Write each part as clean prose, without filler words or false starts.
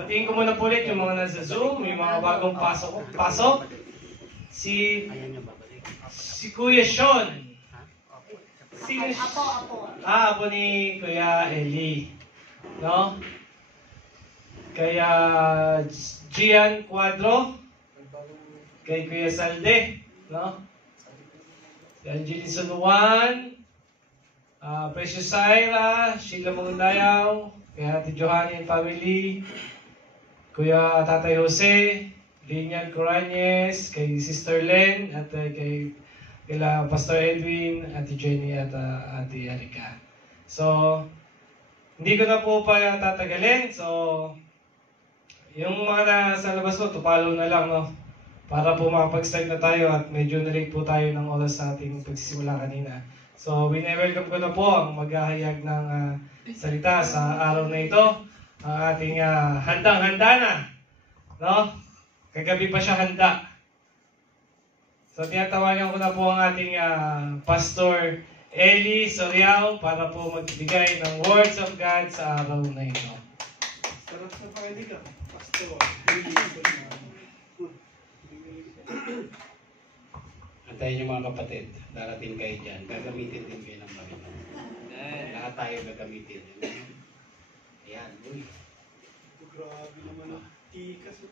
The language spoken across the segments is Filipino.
Patingin ko muna po ulit yung mga nasa Zoom, yung mga bagong pasok. Si Kuya Sean. Sino? Apo. Apo ni Kuya Eli. No? Kaya Gian Cuadro. Kay Kuya Salde. No? Si Angelison Juan. Precious Syra. Sheila Mundayaw. Kay Ate Johanny and family. Kuya Tatay Jose. Linian Coranyes. Kay Sister Len. At kay Pastor Edwin, Ate Jenny at Ate Erika. So, hindi ko na po pa tatagalin. So, yung mga nasa labas po, tupalo na lang, no? Para po makapag-start na tayo at medyo na-late po tayo ng oras sa ating pagsisimula kanina. So, welcome ko na po ang maghahayag ng salita sa araw na ito. Ang ating handang-handa na, no? Kagabi pa siya handa. So, tinatawagan ko na po ang ating Pastor Eli Soriao para po magbigay ng Words of God sa araw na ito. Sarap sa pakinig ka, Pastor. Antayin yung mga kapatid, darating kayo dyan. Gagamitin din kayo ng Panginoon. Lahat tayo gagamitin. Ayan, uy. Grabe naman. Tikas.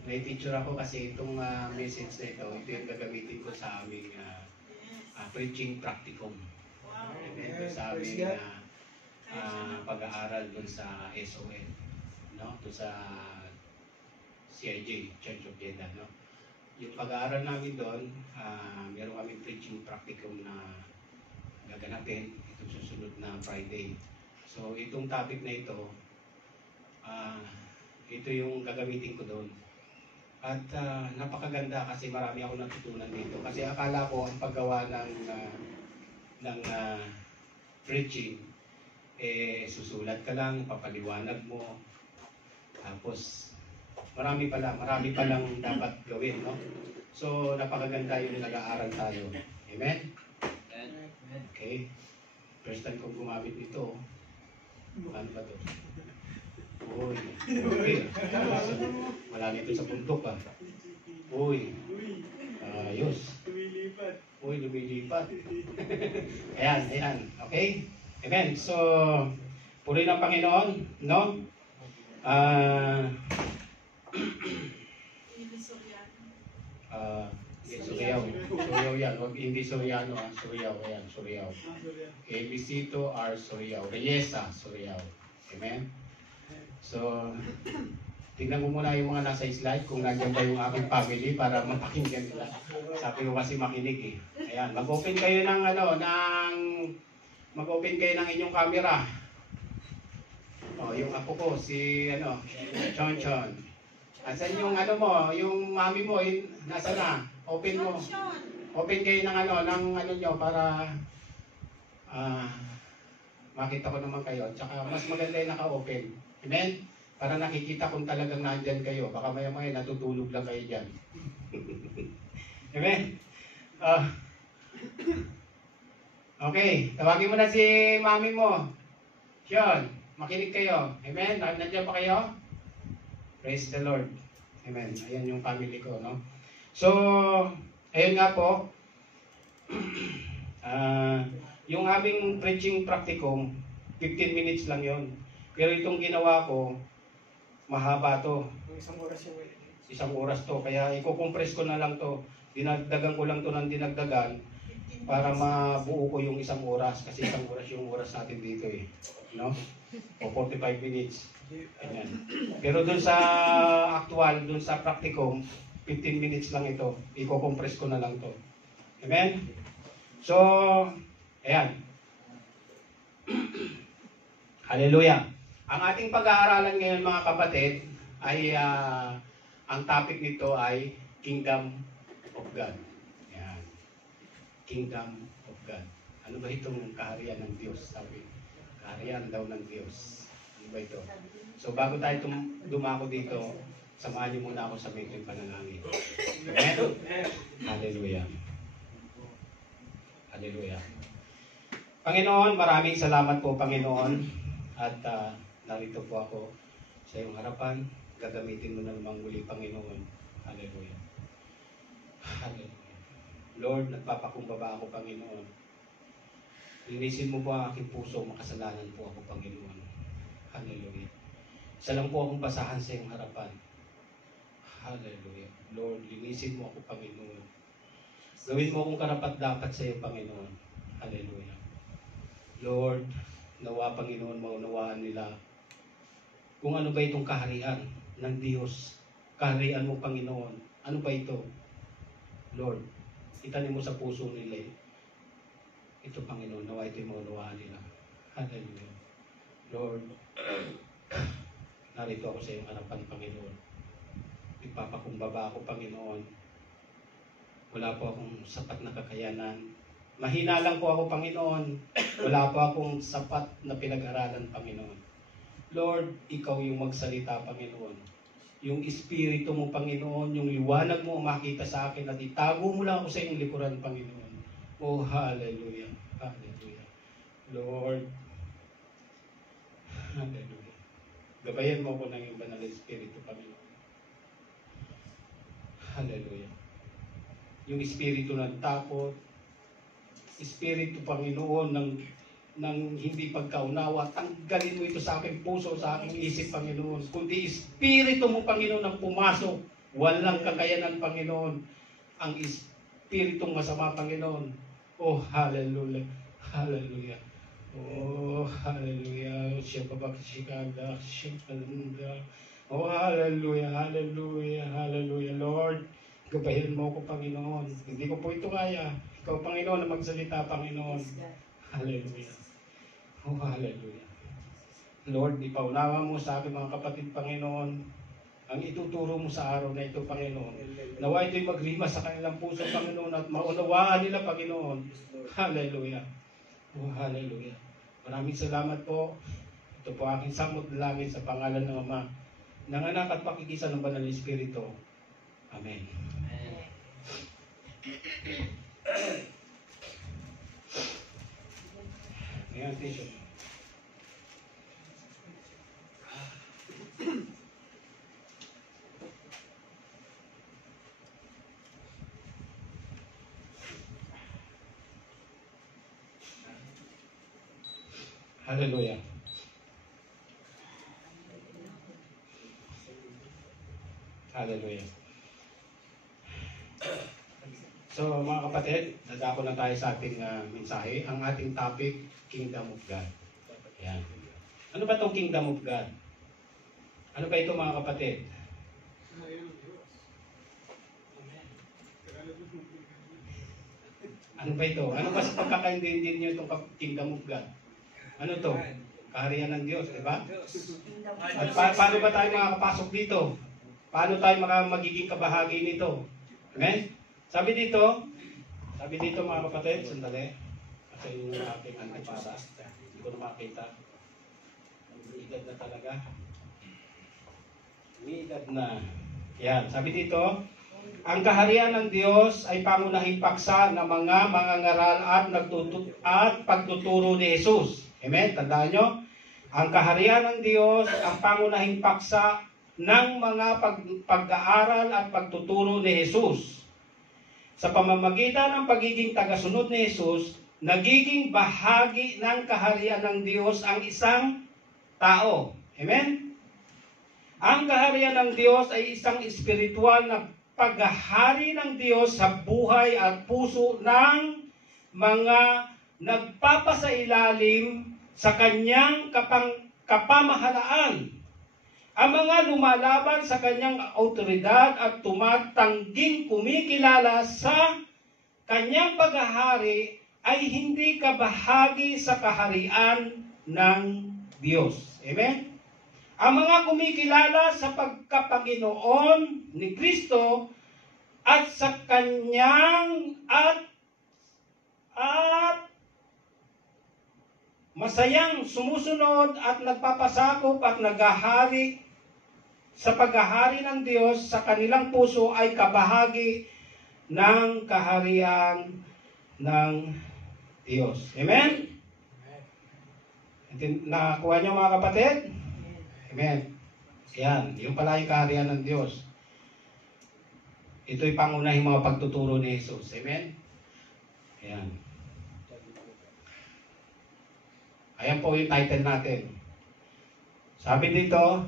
May teacher ako kasi itong message na ito yung gagamitin ko sa aming preaching practicum. Ito sa aming pag-aaral dun sa SON, no? Dun sa CIJ, Church of Jeddah, no? Yung pag-aaral namin doon, meron kaming preaching practicum na gaganapin itong susunod na Friday. So itong topic na ito, ito yung gagamitin ko doon. At napakaganda kasi marami ako natutunan dito. Kasi akala ko ang paggawa ng preaching, susulat ka lang, papaliwanag mo. Tapos marami palang dapat gawin, no? So napakaganda yung nag-aaral tayo. Amen? Okay. First time kong gumamit nito. Ano ba to? Uy, okay. Wala nito sa puntok ah. Uy, ayos. Uy, lumilipat. Ayan. Okay? Amen. So, puri ng Panginoon, no? Suryaw yan. Hindi Suryano, Suryaw. Ayan, Suryaw. ABC2 R Suryaw. Reyesa, Suryaw. Amen? So, tingnan mo muna yung mga nasa slide kung nandiyan ba yung aking family para mapakinggan nila. Sabi ko kasi makinig eh. Ayan, mag-open kayo ng mag-open kayo ng inyong camera. Oh, yung apo ko si Chon. Asan yung yung mami mo, nasa na? Open mo. Open kayo ng ng nyo para makita ko naman kayo. Tsaka mas maganda yung naka-open. Amen? Para nakikita kung talagang nandyan kayo. Baka maya-maya natutulog lang kayo dyan. Amen? Okay. Tawagin mo na si mami mo. Sean, makinig kayo. Amen? Nandiyan pa kayo? Praise the Lord. Amen. Ayan yung family ko, no? So, ayun nga po. Yung aming preaching practicum, 15 minutes lang yon. Pero itong ginawa ko, mahaba to. Isang oras yung Isang oras to. Kaya i-compress ko na lang to. Dinagdagan ko lang to ng dinagdagan para mabuo ko yung isang oras. Kasi isang oras yung oras natin dito eh. No? O 45 minutes. Ayan. Pero dun sa actual, dun sa practicum, 15 minutes lang ito. I-compress ko na lang to. Amen? So, ayan. Hallelujah. Ang ating pag-aaralan ngayon mga kapatid ay ang topic nito ay Kingdom of God. Ayan. Kingdom of God. Ano ba itong kaharian ng Diyos? Sabi, kaharian daw ng Diyos. Ano ba ito? So bago tayo dumako dito, samahan niyo muna ako sa medyo panalangin. Amen? Hallelujah. Hallelujah. Panginoon, maraming salamat po Panginoon. At narito po ako sa iyong harapan gagamitin mo na namang muli, Panginoon. Hallelujah. Hallelujah. Lord, nagpapakumbaba ako, Panginoon. Linisin mo po ang aking puso, makasalanan po ako, Panginoon. Hallelujah. Isa lang po akong basahan sa iyong harapan. Hallelujah. Lord, linisin mo ako, Panginoon. Gawin mo akong karapat-dapat sa iyo, Panginoon. Hallelujah. Lord, nawa, Panginoon, maunawaan nila kung ano ba itong kaharian ng Diyos. Kaharian mo, Panginoon. Ano ba ito? Lord, itanim mo sa puso nila. Ito, Panginoon, nawa ito'y maunawaan nila. Hallelujah. Lord, narito ako sa iyong harapan, Panginoon. Ipapakumbaba ako, Panginoon. Wala po akong sapat na kakayanan. Mahina lang po ako, Panginoon. Wala po akong sapat na pinag-aralan, Panginoon. Lord, ikaw yung magsalita, Panginoon. Yung Espiritu mo, Panginoon, yung liwanag mo makita sa akin at itago mo lang ako sa iyong likuran, Panginoon. Oh, hallelujah. Hallelujah. Lord, hallelujah. Gabayan mo ko ng iyong banal na Espiritu, Panginoon. Hallelujah. Yung Espiritu ng takot, Espiritu, Panginoon, ng hindi pagkaunawa, tanggalin mo ito sa aking puso, sa aking isip, Panginoon. Kundi Espiritu mo, Panginoon, ang pumasok, walang kakayanan, Panginoon. Ang Espiritong masama, Panginoon. Oh, hallelujah. Hallelujah. Oh, hallelujah. Oh, hallelujah. Hallelujah. Hallelujah. Lord, gabayan mo ko, Panginoon. Hindi ko po ito kaya. Ikaw, Panginoon, na magsalita, Panginoon. Hallelujah. Oh, hallelujah. Lord, ipaunawa mo sa aking mga kapatid, Panginoon, ang ituturo mo sa araw na ito, Panginoon. Nawa ito'y magrima sa kanilang puso, Panginoon, at maunawaan nila, Panginoon. Hallelujah. Oh, hallelujah. Maraming salamat po. Ito po aking samot na langit sa pangalan ng Ama, ng Anak at pakikisa ng Banal na Espiritu. Amen. Ayan, Bishop. Hallelujah. Hallelujah. So mga kapatid, dadako na tayo sa ating mensahe. Ang ating topic, Kingdom of God. Yan. Ano ba itong Kingdom of God? Ano ba ito mga kapatid? Ano ba ito? Ano ba sa pagkakaintindi niyo itong Kingdom of God? Ano to? Kaharian ng Diyos, di ba? At paano ba tayo makakapasok dito? Paano tayo magiging kabahagi nito? Amen? Sabi dito mga kapatid, sandali. Kasi yung aking antipasa, hindi ko na makita. Umiidad na talaga. Umiidad na. Yan, sabi dito, ang kaharian ng Diyos ay pangunahing paksa ng mga mangangaral at pagtuturo ni Jesus. Amen? Tandaan nyo? Ang kaharian ng Diyos, ang pangunahing paksa ng mga pag-aaral at pagtuturo ni Jesus. Sa pamamagitan ng pagiging tagasunod ni Jesus, nagiging bahagi ng kaharian ng Diyos ang isang tao. Amen? Ang kaharian ng Diyos ay isang espiritual na paghahari ng Diyos sa buhay at puso ng mga nagpapasailalim sa kanyang kapamahalaan. Ang mga lumalaban sa kanyang autoridad at tumatangging kumikilala sa kanyang paghahari ay hindi kabahagi sa kaharian ng Diyos. Amen? Ang mga kumikilala sa pagkapanginoon ni Kristo at sa kanyang at masayang sumusunod at nagpapasakop at naghahari sa paghahari ng Diyos sa kanilang puso ay kabahagi ng kaharian ng Diyos. Amen? Nakakuha niyo mga kapatid? Amen. Yan, yung pala yung kaharian ng Diyos. Ito'y pangunahing mga pagtuturo ni Jesus. Amen? Ayan. Ayan po yung title natin. Sabi dito,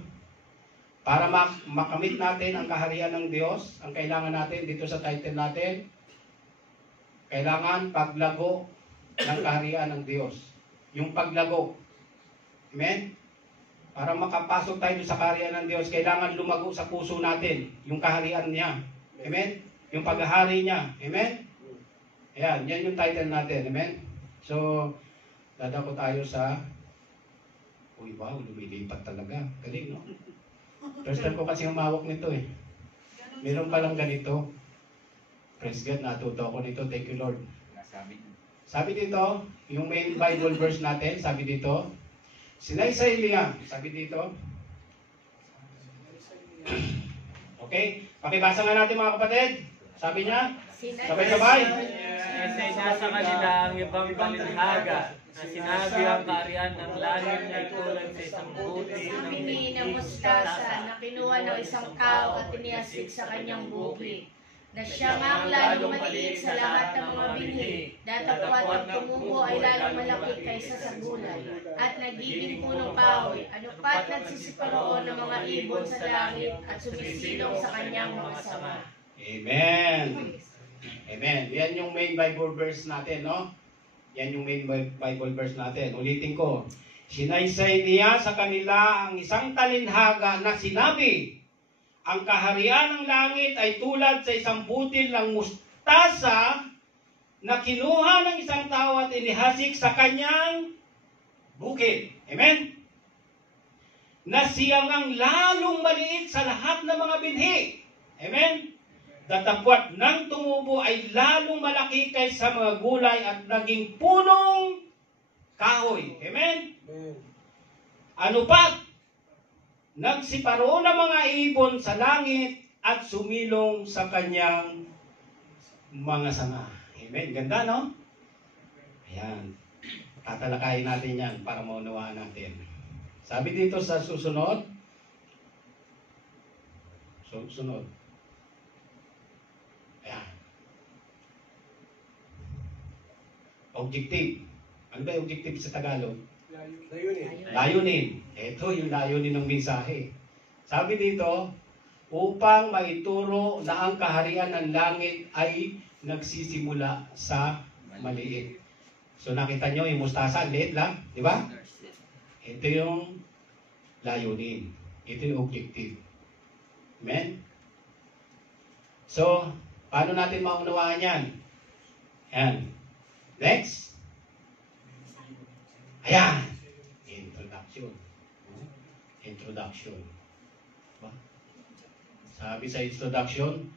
para makamit natin ang kaharian ng Diyos, ang kailangan natin dito sa title natin, kailangan paglago ng kaharian ng Diyos. Yung paglago. Amen? Para makapasok tayo sa kaharian ng Diyos, kailangan lumago sa puso natin yung kaharian niya. Amen? Yung paghahari niya. Amen? Ayan, yan yung title natin. Amen? So, dadako tayo sa uy, wow, lumilipat talaga. Galing, no? First time ko kasi humawak nito eh. Meron palang ganito. Praise God, natuto ako nito. Thank you, Lord. Sabi dito, yung main Bible verse natin, sabi dito, sinaysay niya, sabi dito. Okay, pakibasa nga natin mga kapatid. Sabi niya, sabay-sabay. Isa sa kanila ang ibang palinhaga na sinabi ang kaharian ng langit ay tulad sa isang buti Ang ng bini ng mustasa na kinuha ng isang tao at iniasik sa kanyang buki, na siya nga ang lalong maliit sa lahat ng mga binhi, datapwat at tumubo ay lalong malaki kaysa sa gulay, at nagiging punong kahoy, ano pat nagsisiparoon ng mga ibon sa langit at sumisilong sa kanyang mga sama. Amen. Amen. Yan yung main Bible verse natin, no? Yan yung main Bible verse natin. Ulitin ko. Sinaysay niya sa kanila ang isang talinhaga na sinabi, ang kaharian ng langit ay tulad sa isang butil ng mustasa na kinuha ng isang tao at inihasik sa kanyang bukid. Amen? Na siyang ang lalong maliit sa lahat ng mga binhi. Amen? Datapwat ng tumubo ay lalong malaki kaysa mga gulay at naging punong kahoy. Amen? Ano pa? Nagsiparo ng mga ibon sa langit at sumilong sa kanyang mga sanga. Amen? Ganda, no? Ayan. Tatalakayin natin yan para maunawaan natin. Sabi dito sa susunod. Susunod. Ayan. Objective. Ano ba yung objective sa Tagalog? Layunin. Ito yung layunin ng mensahe. Sabi dito, upang maituro na ang kaharian ng langit ay nagsisimula sa maliit. So nakita nyo yung mustasa, liit lang, di ba? Ito yung layunin. Ito yung objective. Amen? So, paano natin maunawaan yan? Ayan. Next. Ayan. Introduction. Sabi sa introduction,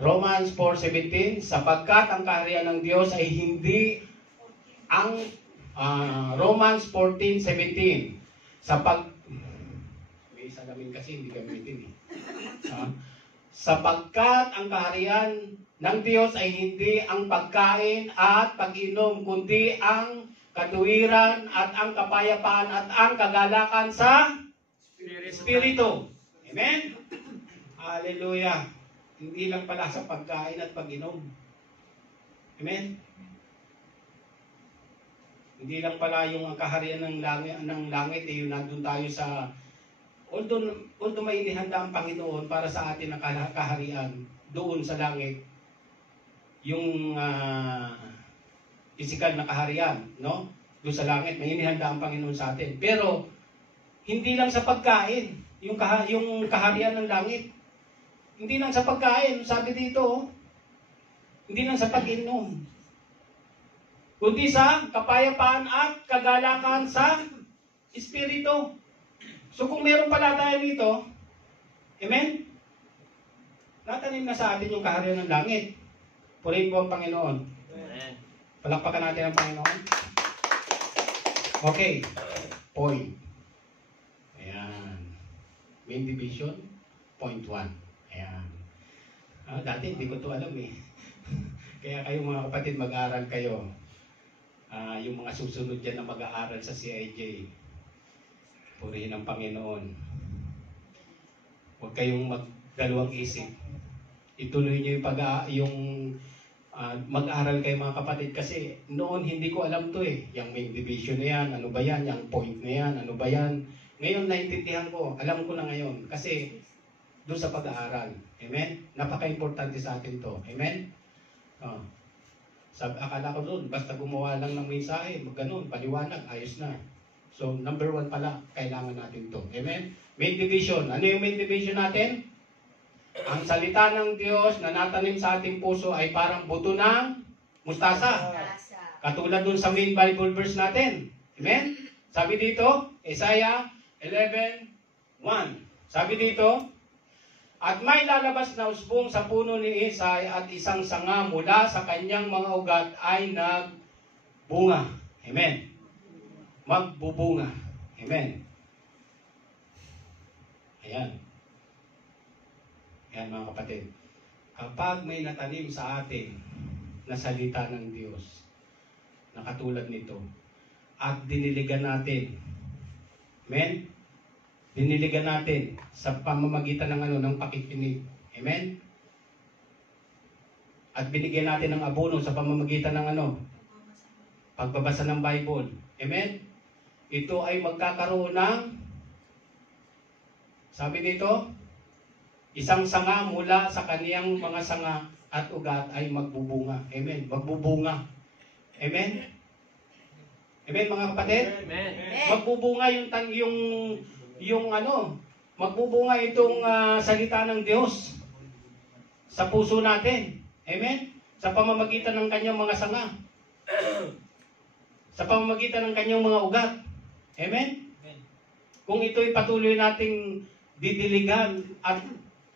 Romans 4:17, sapagkat ang kaharian ng Diyos ay hindi ang Romans 14:17. May salamin kasi hindi gamitin eh. Sapagkat ang kaharian ng Diyos ay hindi ang pagkain at pag-inom, kundi ang katuwiran at ang kapayapaan at ang kagalakan sa Espiritu. Amen? Hallelujah. Hindi lang pala sa pagkain at pag-inom. Amen? Hindi lang pala yung kaharian ng langit yung nandun tayo sa although may inihanda ang Panginoon para sa atin ang kaharian doon sa langit. Yung physical na kaharian, no? Doon sa langit, may inihanda ang Panginoon sa atin. Pero, hindi lang sa pagkain, yung kaharian ng langit. Hindi lang sa pagkain, sabi dito, hindi lang sa pag-inom. Kundi sa kapayapaan at kagalakan sa Espiritu. So kung meron pala tayo dito, amen? Natanim na sa atin yung kaharian ng langit. Purihin po ang Panginoon. Amen. Palakpakan natin ang Panginoon. Okay. Point. Ayan. Main division, point 1. Ayan. Dati hindi ko ito alam eh. Kaya kayo mga kapatid, mag-aaral kayo. Yung mga susunod dyan na mag-aaral sa CIJ. Purihin ang Panginoon. Huwag kayong magdalawang isip. Ituloy niyo mag-aral kayo mga kapatid kasi noon hindi ko alam to eh. Yung main division na yan, ano ba yan? Yung point na yan, ano ba yan? Ngayon naintindihan ko, alam ko na ngayon kasi doon sa pag-aaral. Amen? Napaka-importante sa atin to. Amen? Akala ko doon, basta gumawa lang ng mensahe, ganun, paliwanag, ayos na. So, number 1 pala, kailangan natin to. Amen? Main division. Ano yung main division natin? Ang salita ng Diyos na natanim sa ating puso ay parang buto ng mustasa. Katulad dun sa main Bible verse natin. Amen? Sabi dito, Isaiah 11:1. Sabi dito, at may lalabas na usbong sa puno ni Isay at isang sanga mula sa kanyang mga ugat ay nagbunga. Amen. Magbubunga. Amen. Ayan. Ayan mga kapatid. Kapag may natanim sa atin na salita ng Diyos na katulad nito at diniligan natin, amen? Diniligan natin sa pamamagitan ng pakikinig. Amen? At binigyan natin ng abono sa pamamagitan ng pagbabasa ng Bible. Amen? Ito ay magkakaroon ng, sabi dito, isang sanga mula sa kaniyang mga sanga at ugat ay magbubunga. Amen? Magbubunga. Amen? Amen mga kapatid? Amen. Magbubunga magbubunga itong salita ng Diyos sa puso natin. Amen? Sa pamamagitan ng kanyang mga sanga. Sa pamamagitan ng kanyang mga ugat. Amen? Kung ito'y patuloy nating didiligan at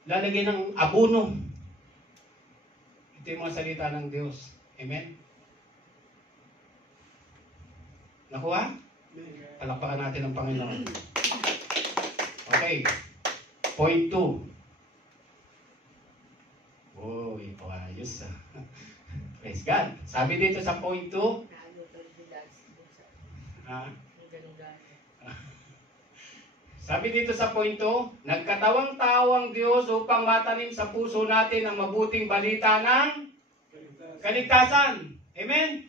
lalagyan ng abono, ito yung mga salita ng Diyos. Amen? Nakuha? Palakpakan natin ang Panginoon. Okay. Point 2. Uy, ayos ah. Praise God. Sabi dito sa point 2, sabi dito sa point 2, nagkatawang-tao ang Diyos upang matanim sa puso natin ang mabuting balita ng kaligtasan. Amen?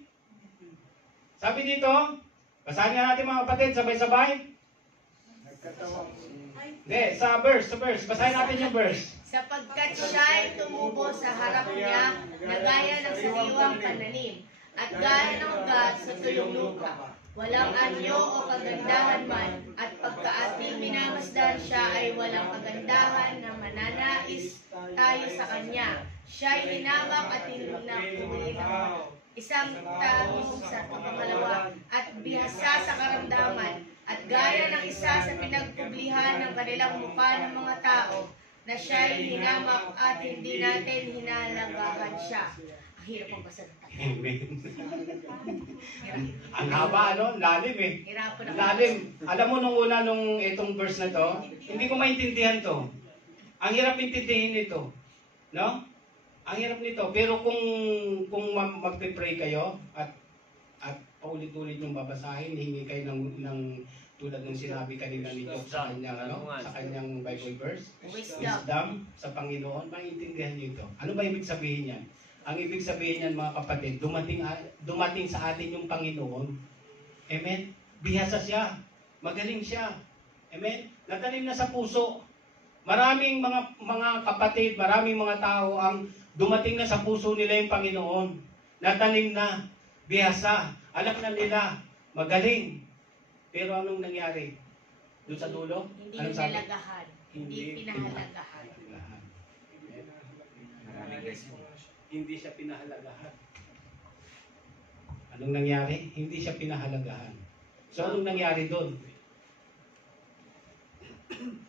Sabi dito, basahin nga natin mga kapatid, sabay-sabay. Hindi, sa verse. Basahin natin yung verse. Sapagkat siya ay tumubo sa harap niya na gaya ng sariwang pananim at gaya ng ugat sa tuyong lupa. Walang anyo o kagandahan man at pagkaating minamasdan siya ay walang kagandahan na mananais tayo sa kanya. Siya ay hinamak at tinapuli ng mga isang tanong sa pangalawa at bihasa sa karamdaman at gaya ng isa sa pinagpublihan ng kanilang mukha ng mga tao na siya'y hinamak at hindi natin hinalagahan siya. Ang hirap ang basa ng tayo. Amen. Ang haba, lalim eh. Hirapan ako. Lalim. Alam mo nung itong verse na to, hindi ko maintindihan to. Ang hirap intindihin ito. No? Ang hirap nito. Pero kung magpe-pray kayo at paulit-ulit yung babasahin, hingi kayo ng tulad ng sinabi kanina ni Job sa kanyang Bible verse, wisdom sa Panginoon, maintindihan niyo ito. Ano ba ibig sabihin yan? Ang ibig sabihin yan mga kapatid, dumating sa atin yung Panginoon. Amen? Bihasa siya. Magaling siya. Amen? Natanim na sa puso. Maraming mga kapatid, maraming mga tao ang dumating na sa puso nila yung Panginoon. Natanim na. Bihasa. Alam na nila. Magaling. Pero anong nangyari? Doon sa dulo? Hindi Anong sabi? pinalagahan. Hindi pinahalagahan. Hindi siya pinahalagahan. Anong nangyari? Hindi siya pinahalagahan. So, anong nangyari doon?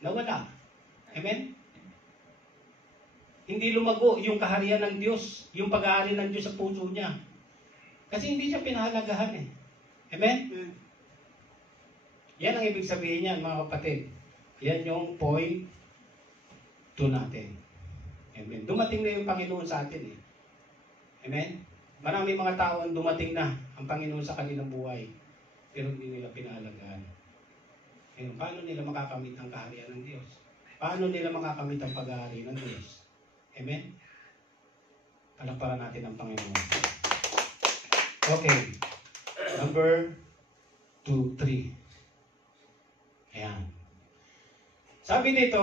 Nawala. Amen? Hindi lumago yung kaharian ng Diyos, yung pag-aari ng Diyos sa puso niya. Kasi hindi siya pinahalagahan eh. Amen? Yan ang ibig sabihin niyan, mga kapatid. Yan yung point 2 natin. Amen. Dumating na yung Panginoon sa atin eh. Amen? Maraming mga tao ang dumating na ang Panginoon sa kanilang buhay. Pero hindi nila pinahalagahan. Paano nila makakamit ang kaharian ng Diyos? paano nila makakamit ang pag-aari ng Diyos? Amen? Palakpakan natin ang Panginoon. Okay. Number 2, 3. Ayan. Sabi dito,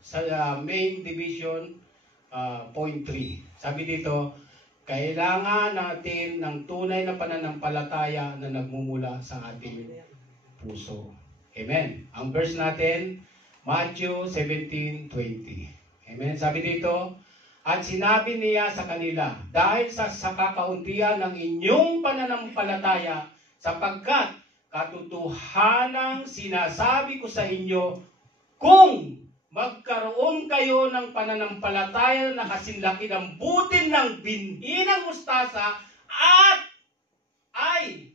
sa main division, point 3. Sabi dito, kailangan natin ng tunay na pananampalataya na nagmumula sa ating puso. Amen. Ang verse natin, Matthew 17:20. Amen. Sabi dito, at sinabi niya sa kanila, dahil sa kakauntian ng inyong pananampalataya, sapagkat katotohanang sinasabi ko sa inyo, kung magkaroon kayo ng pananampalataya na kasinlaki ng butil ng binhi ng mustasa at ay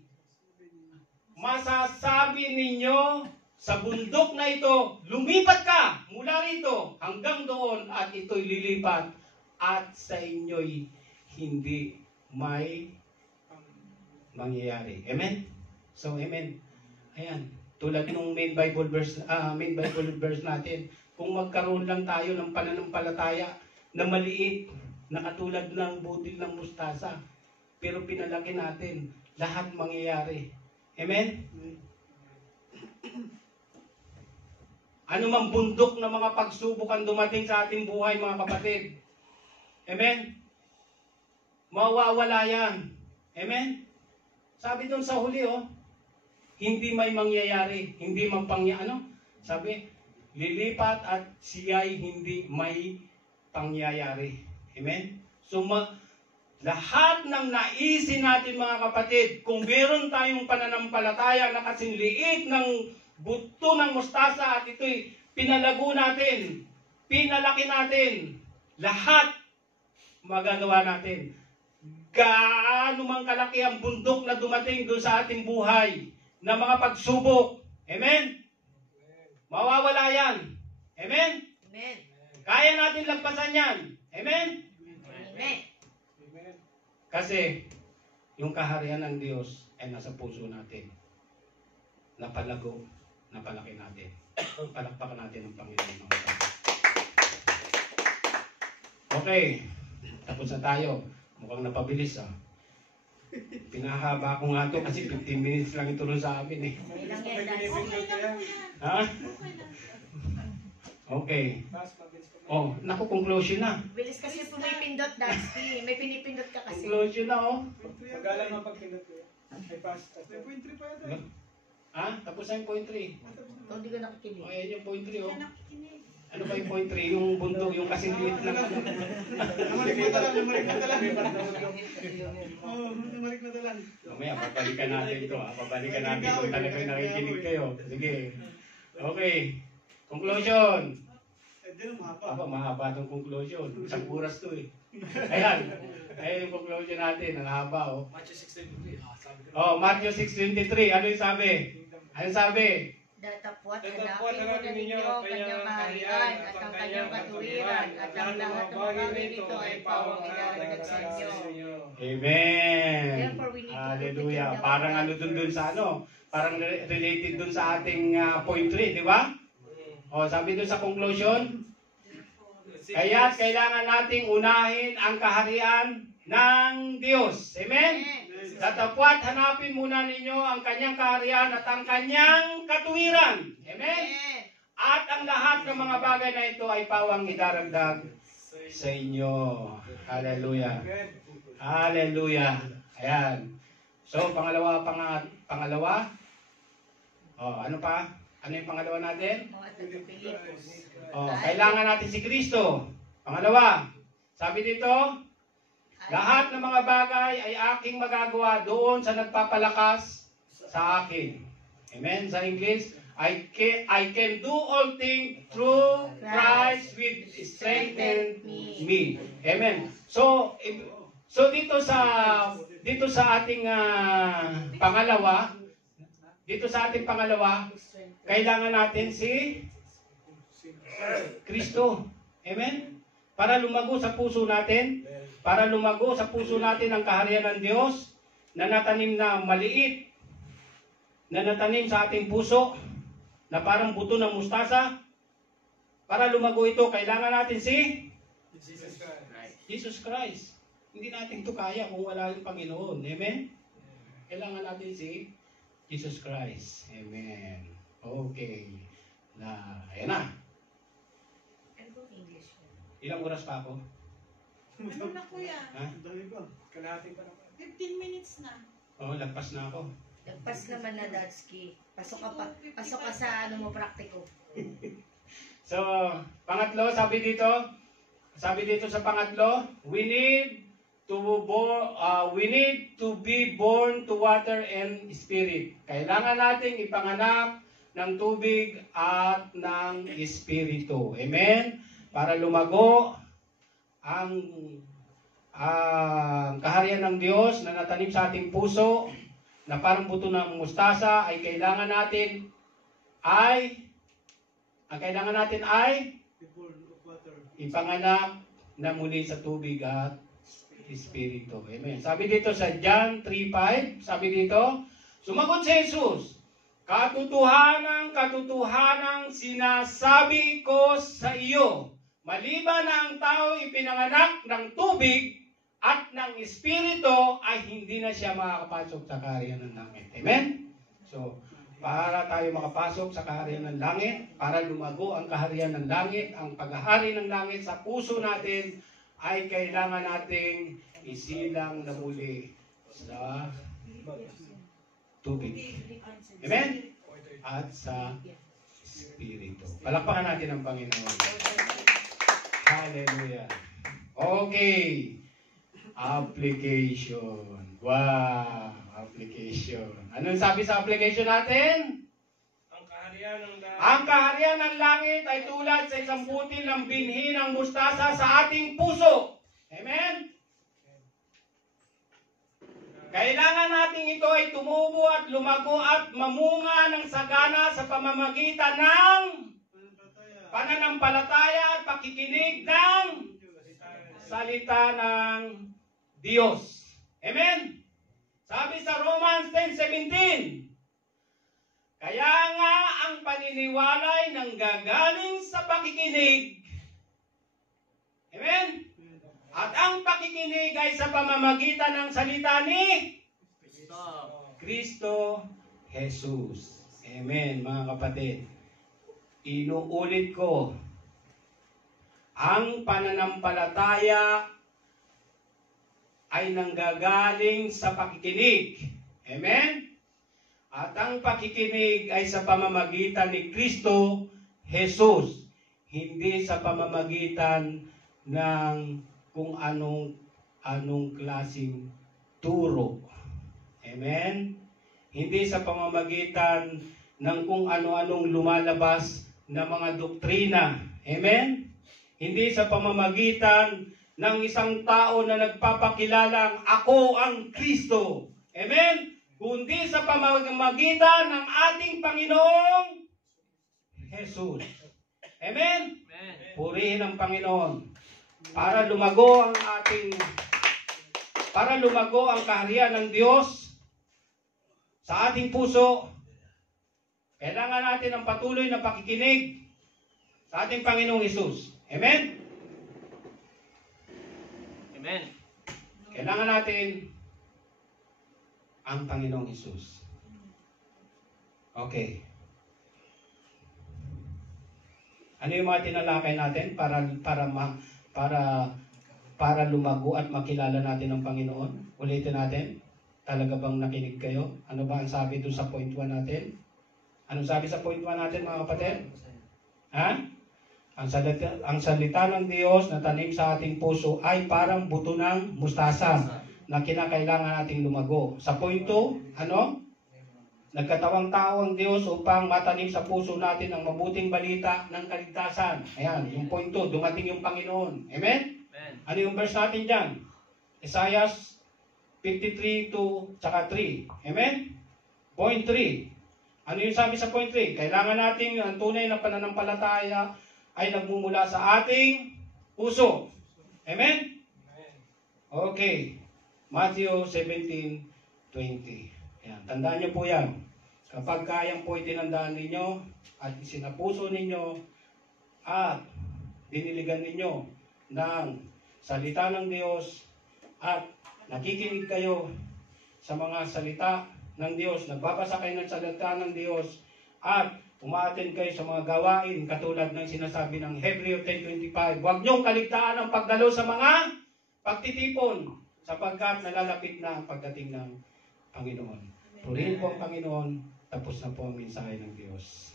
masasabi ninyo sa bundok na ito, lumipat ka mula rito hanggang doon at ito'y lilipat at sa inyo'y hindi may mangyayari. Amen? So, amen. Ayan. Tulad nung main Bible verse natin, kung magkaroon lang tayo ng pananampalataya na maliit, na katulad ng butil ng mustasa, pero pinalaki natin, lahat mangyayari. Amen? Ano mang bundok na mga pagsubok ang dumating sa ating buhay, mga kapatid. Amen? Mawawala yan. Amen? Sabi doon sa huli, hindi may mangyayari. Hindi sabi, lilipat at siya'y hindi may pangyayari. Amen? So, lahat ng naisin natin, mga kapatid, kung meron tayong pananampalataya na kasing liit ng buto ng mustasa at ito'y pinalago natin, pinalaki natin, lahat magagawa natin. Gaano mang kalaki ang bundok na dumating doon sa ating buhay na mga pagsubok. Amen? Mawawala yan. Amen? Amen. Kaya natin lagpasan yan. Amen? Amen. Kasi yung kaharian ng Diyos ay nasa puso natin. Napalago, napalaki natin. Palakpakan natin ang Panginoon. Okay. Tapos na tayo. Mukhang napabilis Pinahaba ko nga to kasi 15 minutes lang ito sa amin Ilang yan, Ha? Okay. Oh, naku, conclusion na. bilis kasi po may pindot, Dusty. May pinipindot ka kasi. Conclusion na Magalang mapagpindot ko yan. May pass. 3.3 pa yata. Tapos na yung point 3. Hindi ko nakikinig. Ayan yung point 3 Ano ba yung point 3? Yung bundok, yung kasing liit lang. Namarik na talang. Namarik na talang. Mamaya, babalikan natin ito. Babalikan natin kung talagang nakikinig kayo. Sige. Okay. Conclusion. Mahaba itong conclusion. Isang oras to Ayan. Ayan yung conclusion natin. Ang haba Matthew 6:23. Ano yung sabi? Ano sabi? Datapwat hanapin ninyo ang kanyang kaharian at ang kanyang katuwiran at ang lahat ng bagay nito ay pawang idaragdag sa inyo. Amen. Therefore, we need to Hallelujah. take the Parang dun sa parang related dun sa ating point 3, di ba? Sabi dun sa conclusion, kaya kailangan nating unahin ang kaharian ng Diyos. Amen? Datapwat, hanapin muna ninyo ang kanyang kaharian at ang kanyang katuwiran. Amen? At ang lahat ng mga bagay na ito ay pawang idaragdag sa inyo. Hallelujah. Hallelujah. Ayan. So, pangalawa. Ano pa? Ano yung pangalawa natin? Kailangan natin si Kristo. Pangalawa, sabi dito, lahat ng mga bagay ay aking magagawa doon sa nagpapalakas sa akin. Amen? Sa English, I can do all things through Christ which strengthens me. Amen. So dito sa ating pangalawa, kailangan natin si Kristo. Amen? Para lumago sa puso natin, ang kaharian ng Diyos na natanim na maliit, na natanim sa ating puso, na parang buto ng mustasa, para lumago ito, kailangan natin si Jesus Christ. Jesus Christ. Hindi natin ito kaya kung wala yung Panginoon. Amen? Kailangan natin si Jesus Christ. Amen. Okay. Ayan na. Ano bang English yun? Ilang oras pa ako? Ano na kuya? Ha? Ang dami pa. Kalahati pa naman. 15 minutes na. Oo, lagpas na ako. Lagpas naman na, Dadsky. Pasok ka sa ano mo, praktiko. So, pangatlo, sabi dito sa pangatlo, we need to be born to water and spirit. Kailangan nating ipanganak ng tubig at ng espiritu. Amen? Para lumago ang kaharian ng Diyos na natanim sa ating puso, na parang buto ng mustasa, ay kailangan natin People of water. ipanganak na muli sa tubig at espiritu. Amen. Sabi dito sa John 3:5, sabi dito, sumagot si Jesus, katotohanang sinasabi ko sa iyo, maliban na ang tao ipinanganak ng tubig at ng espiritu, ay hindi na siya makakapasok sa kaharian ng langit. Amen? So, para tayo makapasok sa kaharian ng langit, para lumago ang kaharian ng langit, ang paghahari ng langit sa puso natin, ay kailangan nating isilang na muli sa tubig. Amen? At sa Espiritu. Palakpakan natin ang Panginoon. Hallelujah. Okay. Application. Wow. Application. Anong sabi sa application natin? Ang kaharian ng langit. Ang kaharian ng langit ay tulad sa isang butil ng binhi ng mustasa sa ating puso. Amen? Kailangan natin ito ay tumubo at lumago at mamunga ng sagana sa pamamagitan ng pananampalataya at pakikinig ng salita ng Diyos. Amen? Sabi sa Romans 10:17, kaya nga ang paniniwala ay nanggagaling sa pakikinig. Amen? At ang pakikinig ay sa pamamagitan ng salita ni Kristo Jesus. Amen, mga kapatid. Inuulit ko, ang pananampalataya ay nanggagaling sa pakikinig. Amen? At ang pakikinig ay sa pamamagitan ni Kristo Jesus, hindi sa pamamagitan ng kung anong klaseng turo. Amen? Hindi sa pamamagitan ng kung ano-anong lumalabas na mga doktrina. Amen? Hindi sa pamamagitan ng isang tao na nagpapakilalang ako ang Kristo. Amen? Kundi sa pamamagitan ng ating Panginoong Jesus. Amen? Amen. Purihin ang Panginoon. Para lumago ang kaharian ng Diyos sa ating puso, kailangan natin ang patuloy na pakikinig sa ating Panginoong Hesus. Amen? Amen. Kailangan natin ang Panginoong Hesus. Okay. Ano yung mga tinalakay natin para lumago at makilala natin ang Panginoon? Ulitin natin. Talaga bang nakinig kayo? Ano ba ang sabi doon sa point 1 natin? Anong sabi sa point 1 natin, mga kapatid? Ha? Ang salita ng Diyos na tanim sa ating puso ay parang buto ng mustasa na kinakailangan nating lumago. Sa point 2, ano? Nagkatawang tao ang Diyos upang matanim sa puso natin ang mabuting balita ng kaligtasan. Ayan, yung point 2, dumating yung Panginoon. Amen? Amen. Ano yung verse natin dyan? Isaiah 53:3. Amen? Point 3. Ano yung sabi sa point 3? Kailangan natin ang tunay na pananampalataya ay nagmumula sa ating puso. Amen? Okay. Matthew 17:20. Ayan, tandaan niyo po yan. Kapag kayang po itinandaan ninyo at isinapuso ninyo at diniligan ninyo ng salita ng Diyos at nakikinig kayo sa mga salita ng Diyos, nagbabasa kayo ng salita ng Diyos at umaattend kayo sa mga gawain katulad ng sinasabi ng Hebreo 10:25. Huwag niyong kaligtaan ang pagdalo sa mga pagtitipon sapagkat nalalapit na ang pagdating ng Panginoon. Purihin po ang Panginoon. Tapos na po ang mensahe ng Diyos.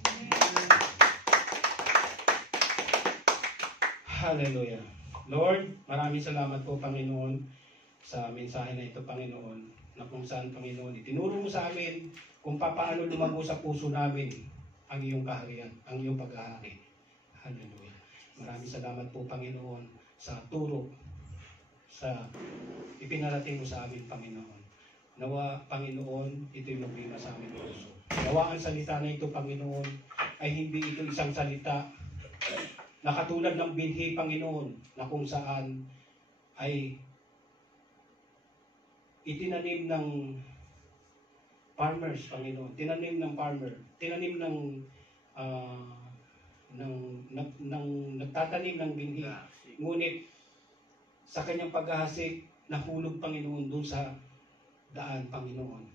Hallelujah. Lord, maraming salamat po, Panginoon, sa mensahe na ito, Panginoon, na kung saan, Panginoon, itinuro mo sa amin kung paano lumago sa puso namin ang iyong kaharian, ang iyong pag-ahari. Hallelujah. Maraming salamat po, Panginoon, sa turo, sa ipinarating mo sa amin, Panginoon. Nawa, Panginoon, ito'y magbima sa amin puso. Nawa ang salita na ito, Panginoon, ay hindi ito isang salita na katulad ng binhi, Panginoon, na kung saan ay itinanim ng farmers, Panginoon. Tinanim ng farmer. Tinanim ng nagtatanim ng binhi. Ngunit sa kanyang paghahasik, nahulog, Panginoon, doon sa daan, Panginoon.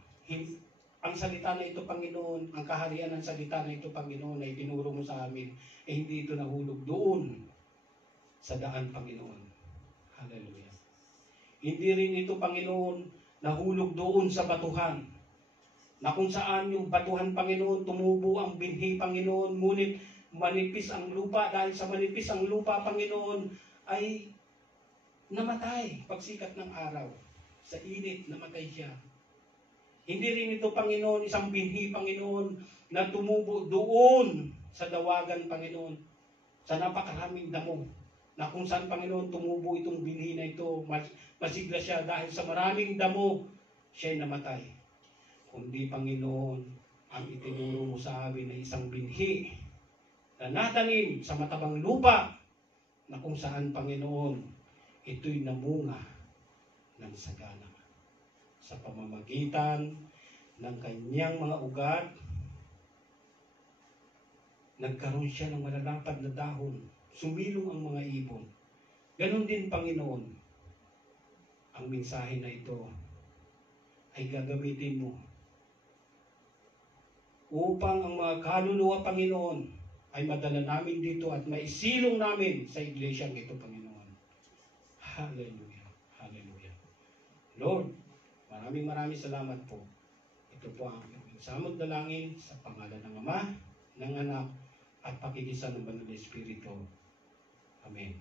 Ang salita na ito, Panginoon, ang kaharian ng salita na ito, Panginoon, na itinuro mo sa amin, hindi ito nahulog doon sa daan, Panginoon. Hallelujah. Hindi rin ito, Panginoon, nahulog doon sa batuhan, na kung saan yung batuhan, Panginoon, tumubo ang binhi, Panginoon, ngunit manipis ang lupa, dahil sa manipis ang lupa, Panginoon, ay namatay pagsikat ng araw. Sa init, namatay siya. Hindi rin ito, Panginoon, isang binhi, Panginoon, na tumubo doon sa dawagan, Panginoon, sa napakaraming damo, na kung saan, Panginoon, tumubo itong binhi na ito, masigla siya dahil sa maraming damo, siya'y namatay. Kundi, Panginoon, ang itinuro mo sa amin na isang binhi na natanim sa matabang lupa, na kung saan, Panginoon, ito'y namunga ng sagana. Sa pamamagitan ng kanyang mga ugat, nagkaroon siya ng malalapad na dahon. Sumilong ang mga ibon. Ganon din, Panginoon, ang mensahe na ito ay gagamitin mo upang ang mga kaluluwa, Panginoon, ay madala namin dito at maisilong namin sa iglesia ito, Panginoon. Hallelujah. Hallelujah. Lord, maraming salamat po. Ito po ang samot dalangin sa pangalan ng Ama, ng Anak, at pakikisa ng Banal na Espiritu. Amen.